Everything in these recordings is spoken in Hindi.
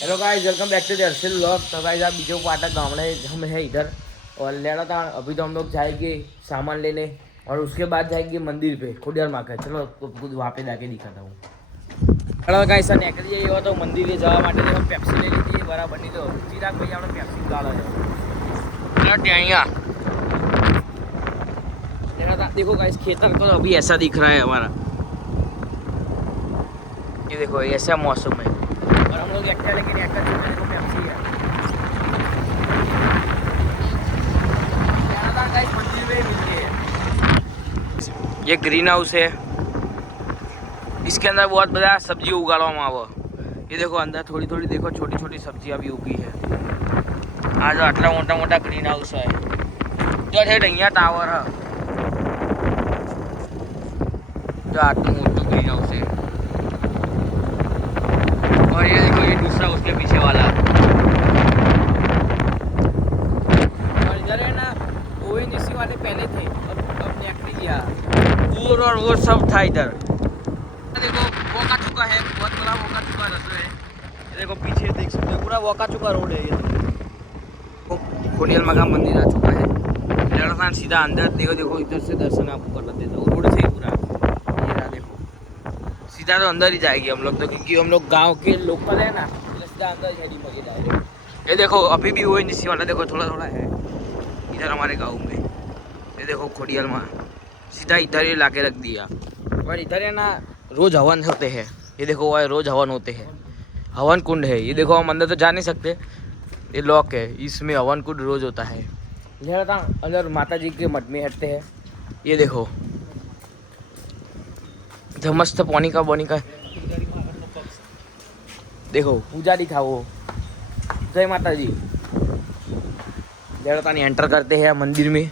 Hello guys, welcome back to the Arshil vlog. तो गाइस आप बीजो पाटा गाँव हम है इधर और लेना था। अभी तो हम लोग जाएंगे सामान लेने और उसके बाद जाएंगे मंदिर पे खोडियार माँ का। चलो तो कुछ वहाँ पे जाके दिखाता हूँ। चलो गाइस નીકળી જઈએ એવો તો મંદિરે જવા માટે તો પેપ્સી લઈ લીધી બરાબર નહીં તો ચિરાગ ભાઈ આપણે પેપ્સી ગાળો છે चलो અહીંયા देखो गाइस खेतर तो अभी ऐसा दिख रहा है हमारा। ये देखो ऐसा मौसम है और हम लोग एक्टर लेकिन एक्टर को पेप्सी है। गाइस मंदिर में मिलती है। ये ग्रीन हाउस है, इसके अंदर बहुत बड़ा सब्जी उगाड़वा आवा। ये देखो अंदर थोड़ी थोड़ी देखो छोटी छोटी सब्जियां भी उगी है। आज आटला मोटा मोटा ग्रीन हाउस है जो है अहिया टावर है जो आटलू मोटू ग्रीन हाउस है। और ये देखो ये दूसरा उसके पीछे वाला और इधर है ना ओएनजीसी वाले पहले थे अब नेक्टी किया दूर और वो सब था इधर। देखो वोका चुका है, बहुत बड़ा वोका चुका रास्ता है। देखो पीछे देख सकते हो पूरा वोका चुका रोड है। ये खोडियार माँ का मंदिर आ चुका है। लड़का सीधा अंदर देखो देखो इधर से दर्शन आपको कर देता हूँ रोड से ही पूरा। ये रहा देखो सीधा तो अंदर ही जाएगी हम लोग तो क्योंकि हम लोग गांव के लोकल है ना सीधा अंदर जाएगी मगे डायरेक्ट। ये देखो अभी भी ओएनजीसी वाला देखो थोड़ा थोड़ा है इधर हमारे गाँव में। ये देखो खोडियार माँ सीधा इधर ही ला के रख दिया और इधर है ना रोज हवन होते हैं। ये देखो वह रोज हवन होते हैं, हवन कुंड है। ये देखो हम अंदर तो जा नहीं सकते, ये लॉक है, इसमें हवन कुंड रोज होता है। लेता अंदर माता जी के मठ में हटते हैं। ये देखो मस्त पानी का देखो पुजारी था वो। जय माता जी। लेता एंटर करते हैं मंदिर में,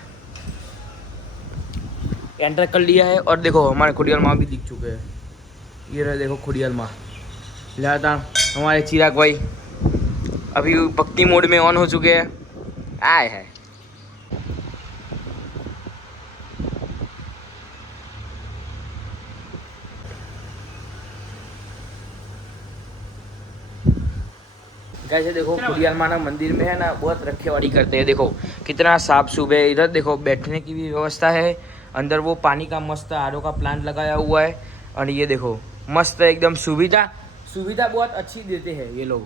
एंटर कर लिया है और देखो हमारे खोडियार माँ भी दिख चुके हैं। ये रहे देखो खोडियार माँ। लिहाजा हमारे चिराग भाई अभी भक्ति मोड में ऑन हो चुके हैं। आए है कैसे देखो खोडियार माँ ना मंदिर में है ना बहुत रखेवाली करते हैं। देखो कितना साफ सुबह। इधर देखो बैठने की भी व्यवस्था है। अंदर वो पानी का मस्त आरओ का प्लांट लगाया हुआ है और ये देखो मस्त एकदम सुविधा बहुत अच्छी देते हैं ये लोग।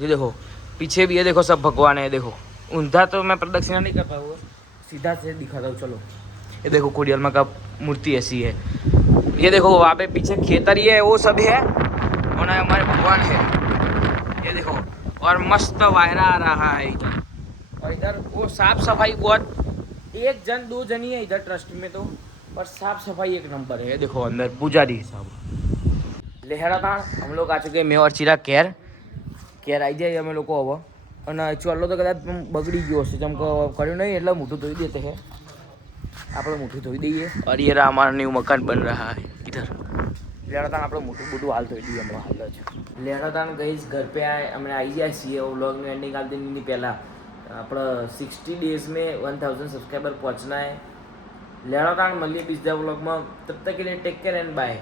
ये देखो पीछे भी है देखो सब भगवान है। देखो ऊंधा तो मैं प्रदक्षिणा नहीं कर पाऊँगा, सीधा से दिखाता हूँ। चलो ये देखो खोडियार माँ का मूर्ति ऐसी है। ये देखो वहाँ पे पीछे खेतर ही है वो सब है और ना हमारे भगवान है। ये देखो और मस्त वायरा आ रहा है इधर। और इधर वो साफ सफाई बहुत, एक जन दो जन ही है इधर ट्रस्ट में तो, पर साफ सफाई एक नंबर है। देखो अंदर पुजारी साहब लहराताण हम लोग आ चुके हैं। मैं और चिराग केर आई जाए અમે લોકો હવે અને ચોલ્લો તો કદાચ બગડી ગયો હશે જેમ કે કર્યું નહીં એટલે મોઢું ધોઈ દેते हैं। આપણે મોઢું ધોઈ દઈએ और ये रहा हमारा न्यू मकान बन रहा है इधर। लहराताण આપણે મોઢું બધું હાલ ધોઈ દઈએ હમણાં હાલ જ। લહેરાતાણ ગઈ घर पे आए અમે આવી જાય છીએ વ્લોગનું એન્ડિંગ આલ દેની પહેલાં આપણે 60 डेज में 1000 सब्सक्राइबर पहुंचना है। लहराताण મળીએ બીજા વ્લોગમાં, तब तक के लिए take care and bye.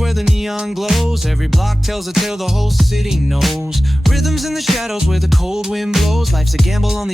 Where the neon glows, every block tells a tale the whole city knows. Rhythms in the shadows where the cold wind blows. Life's a gamble on the